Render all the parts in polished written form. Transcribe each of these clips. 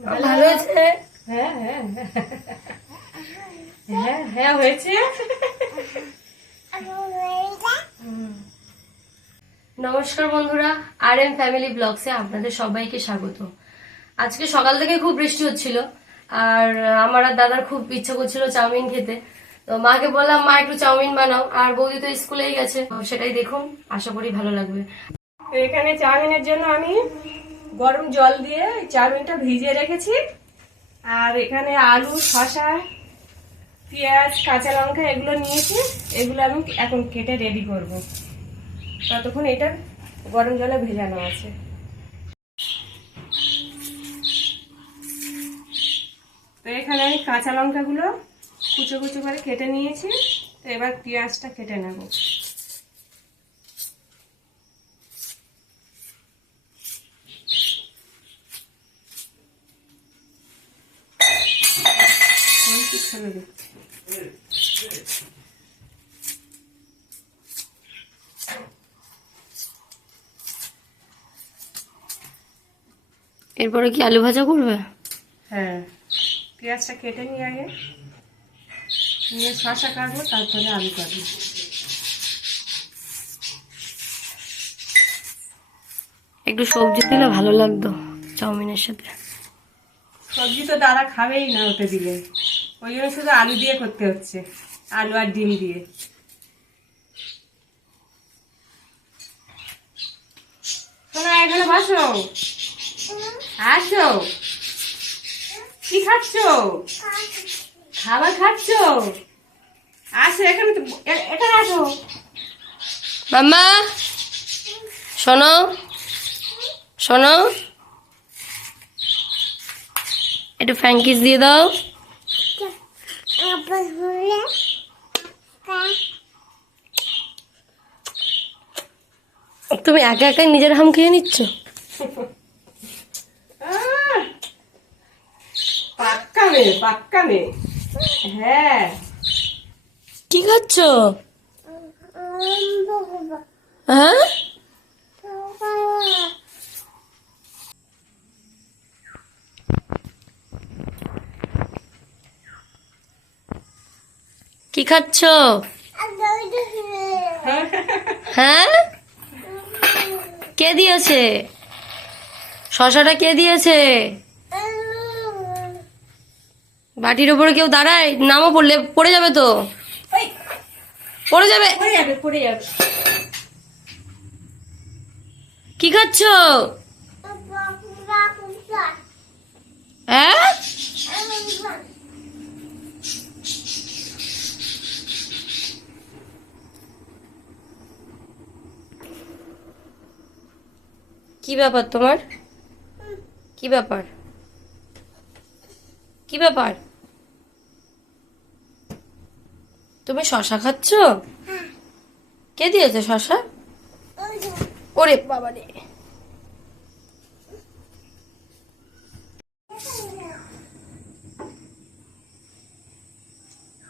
ভালো হয়েছে। হ্যাঁ হ্যাঁ হ্যাঁ হ্যাঁ হয়েছে। নমস্কার বন্ধুরা, আর এম ফ্যামিলি ব্লগসে আপনাদের সবাইকে স্বাগত। আজকে সকাল থেকে খুব বৃষ্টি হচ্ছিল, আর আমার আর দাদার খুব ইচ্ছা করছিল চাউমিন খেতে। তো মাকে বললাম, মা একটু চাউমিন বানাও, আর বৌদি তো স্কুলেই গেছে, তো সেটাই দেখুন, আশা করি ভালো লাগবে। এখানে চাউমিনের জন্য আমি গরম জল দিয়ে চাউমিনটা ভিজিয়ে রেখেছি, আর এখানে আলু, শসা, পেঁয়াজ, কাঁচা লঙ্কা এগুলো নিয়েছি। এগুলো আমি এখন কেটে রেডি করব। ততক্ষণ এটা গরম জলে ভেজানো আছে। তো এখানে আমি কাঁচা লঙ্কাগুলো কুচো কুচো করে কেটে নিয়েছি। তো এবার পেঁয়াজটা কেটে নেব। এরপরে কি আলু ভাজা করবে? হ্যাঁ, পেঁয়াজটা কেটে নিয়ে আগে নিয়ে শসা কাটবো, তারপরে আলু কাটবো। একটু সবজি দিলে ভালো লাগতো চাউমিনের সাথে। সবজি তো দাদা খাবেই না ওতে দিলে, ওই জন্য শুধু আলু দিয়ে করতে হচ্ছে, আলু আর ডিম দিয়ে। তোমরা এখানে বসো, আসো। কি খাচ্ছ? খাবার খাচ্ছ? আসো এখানে, তো এখানে আসো। মাম্মা শোনো, শোনো, একটু ফ্র্যাঙ্কিস দিয়ে দাও। তুমি একা একা নিজের হাম খেয়ে নিচ্ছ। আহ, পাক্কা মেয়ে, পাক্কা মেয়ে। হ্যাঁ, কি খাচ্ছ? হ্যাঁ, কি খাচ্ছ? হ্যাঁ, কে দিয়েছে? শশাটা কে দিয়েছে? বাটির উপরে কেউ দাঁড়ায়? নামও পড়লে পড়ে যাবে তো, ওই, পড়ে যাবে। পড়ে যাবে, পড়ে যাবে। কি খাচ্ছ? হ্যাঁ, কি ব্যাপার তোমার? কি ব্যাপার? কি ব্যাপার? তুমি শশা খাচ্ছ? কে দিয়েছে শশা? ওরে বাবা রে।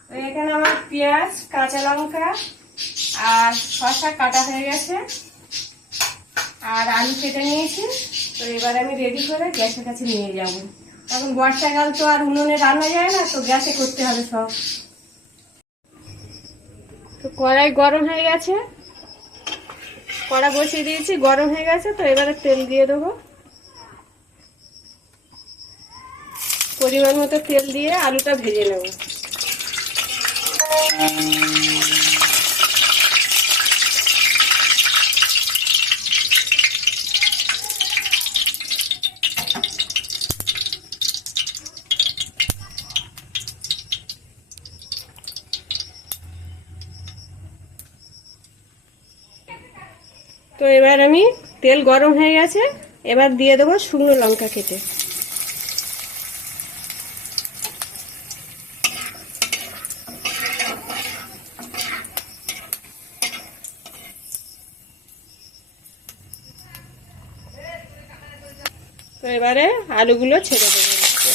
তো এখানে আমার পেঁয়াজ, কাঁচা লঙ্কা আর শসা কাটা হয়ে গেছে, আর আলু কেটে নিয়েছি। তো এবার আমি রেডি করে গ্যাসের কাছে নিয়ে যাব। এখন বর্ষাকাল তো আর উনুনে রান্না যায় না, তো গ্যাসে করতে হবে সব। তো কড়াই গরম হয়ে গেছে, কড়া বসিয়ে দিয়েছি, গরম হয়ে গেছে। তো এবারে তেল দিয়ে দেবো, পরিমাণ মতো তেল দিয়ে আলুটা ভেজে নেব। তো এবার আমি, তেল গরম হয়ে গেছে, এবার দিয়ে দেবো শুকনো লঙ্কা কেটে। তো এবারে আলুগুলো ছেড়ে দেবো। তো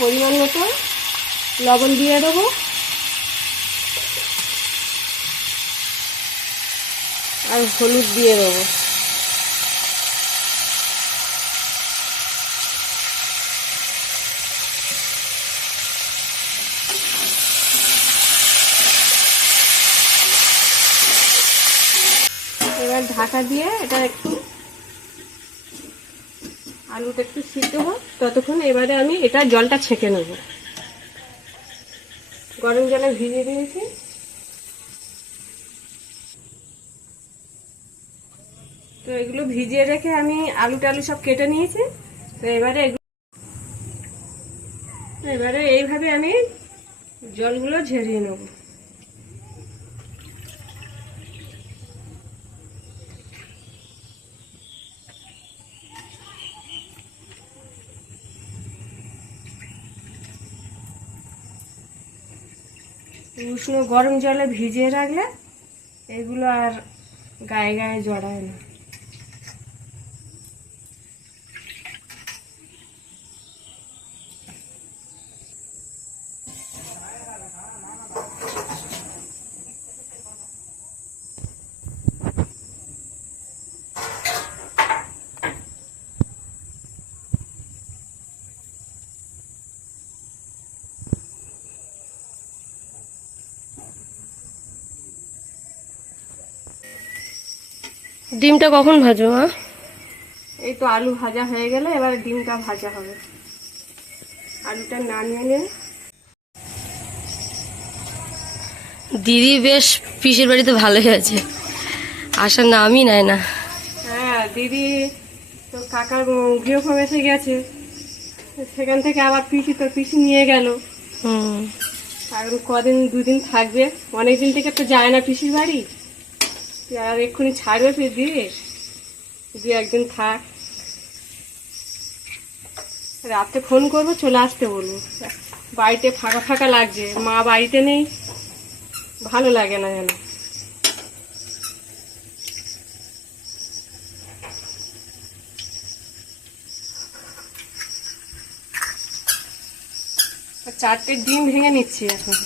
পরিমাণ মতো লবণ দিয়ে দেবো, আর হলুদ দিয়ে দেবো। এবার ঢাকা দিয়ে এটা একটু আলুটা একটু সিদ্ধ হোক ততক্ষণ। এবারে আমি এটা জলটা ছেঁকে নেব। গরম জলে ভিজিয়ে দিয়েছি। তো এগুলো ভিজিয়ে রেখে আমি আলু টালু সব কেটে নিয়েছি। তো এবারে এইভাবে আমি জলগুলো ঝরিয়ে নেব। উষ্ণ গরম জলে ভিজিয়ে রাখলে এগুলো আর গায়ে গায়ে জড়ায় না। ডিমটা কখন ভাজো মা? এই তো আলু ভাজা হয়ে গেলে এবার ডিমটা ভাজা হবে। আলুটা নামিয়ে নিয়ে দিদি বেশ পিসের বাড়িতে ভালোই আছে, আসার নামই নেয় না। হ্যাঁ, দিদি তো কাকার গৃহপ্রবেশে গেছে, সেখান থেকে আবার পিসি নিয়ে গেল। আর কদিন দুদিন থাকবে, অনেকদিন থেকে তো যায় না পিসির বাড়ি। আর এক্ষুনি ছাড়বে ফির দিয়ে দু একদিন থাক। রাতে ফোন করবো, চলে আসতে বলবো। বাড়িতে ফাঁকা ফাঁকা লাগছে, মা বাড়িতে নেই, ভালো লাগে না যেন। চারটে ডিম ভেঙে নিচ্ছি এখন।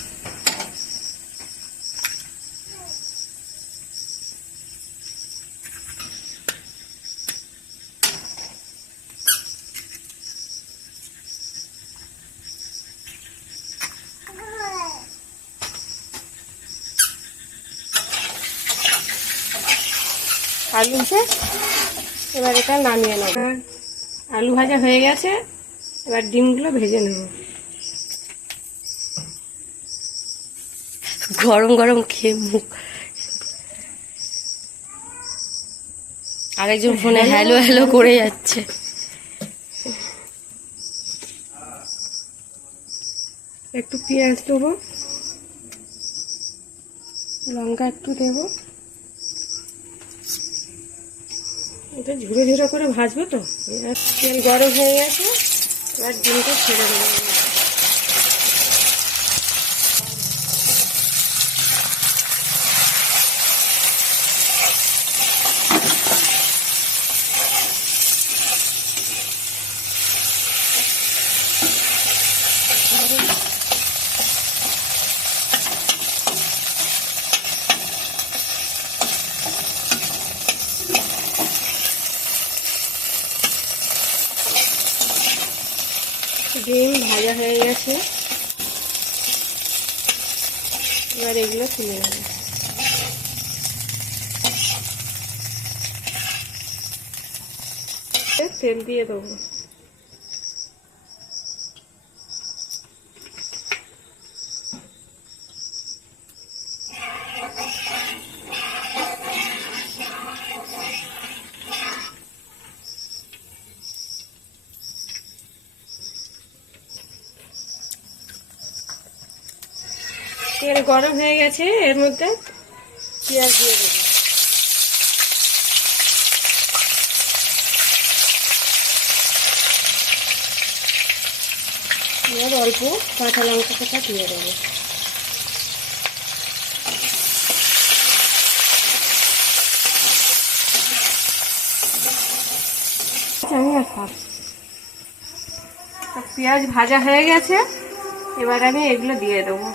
আলু এবার এটা নামিয়ে নেব। আলু ভাজা হয়ে গেছে, এবার ডিমগুলো ভেজে নেব। গরম গরম খেয়ে মুখ। আরেকজন ফোনে হ্যালো হ্যালো করে যাচ্ছে। একটু পেঁয়াজ দেবো, লঙ্কা একটু দেবো। এটা ঝুড়ো ঝুড়ো করে ভাজবো তো। এবার তেল গরম হয়ে গেছে, এবার ডিমটা ছেড়ে দেবো। ডিম ভাজা হয়ে গেছে, এবার এগুলো তুলে নেব। তেল দিয়ে দেবো। তেল গরম হয়ে গেছে, এর মধ্যে পেঁয়াজ দিয়ে দেবো। এবার অল্প কাঁচা লঙ্কা পাতা দিয়ে দেবো। পেঁয়াজ ভাজা হয়ে গেছে, এবার আমি এগুলো দিয়ে দেবো।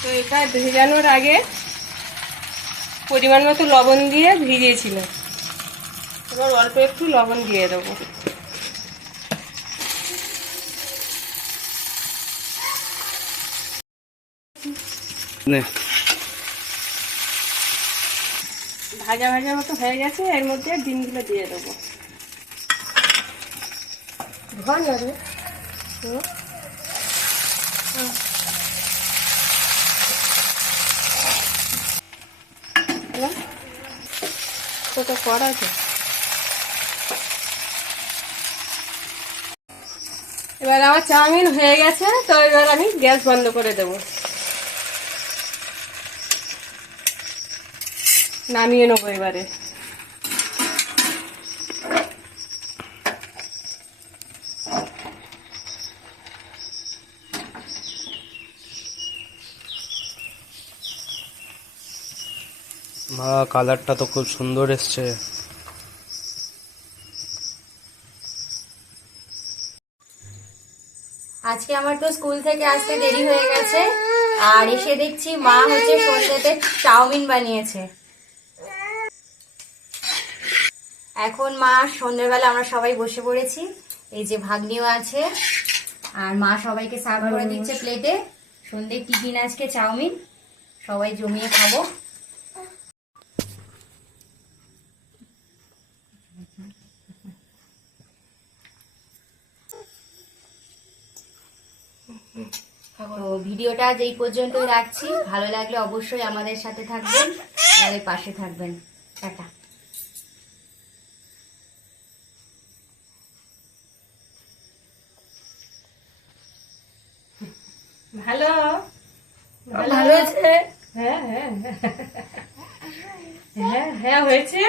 তো এটা ভেজানোর আগে পরিমাণ মতো লবণ দিয়ে ভিজিয়েছিলাম, এবার অল্প একটু লবণ দিয়ে দেবো। ভাজা ভাজা মতো হয়ে গেছে, এর মধ্যে ডিমগুলো দিয়ে দেবো। ঘর না রে। কত কড়া আছে। এবার আমার চাউমিন হয়ে গেছে, তো এবার আমি গ্যাস বন্ধ করে দেবো, নামিয়ে নেবো এবারে। মা কালারটা তো খুব সুন্দর এসছে। আজকে আমার তো স্কুল থেকে আসতে দেরি হয়ে গেছে, আর এসে দেখছি মা হচ্ছে সন্ধ্যেতে চাউমিন বানিয়েছে। এখন মা সন্ধ্যেবেলা আমরা সবাই বসে পড়েছি, এই যে ভাগ্নিও আছে, আর মা সবাইকে সার্ভ করে দিচ্ছে প্লেটে। সন্ধ্যে টিফিন আজকে চাউমিন, সবাই জমিয়ে খাবো। তো ভিডিওটা যেই পর্যন্তই রাখছি, ভালো লাগলে অবশ্যই আমাদের সাথে থাকবেন, আমাদের পাশে থাকবেন। টাটা। ভালো ভালো হয়েছে। হ্যাঁ হ্যাঁ হ্যাঁ হ্যাঁ হয়েছে।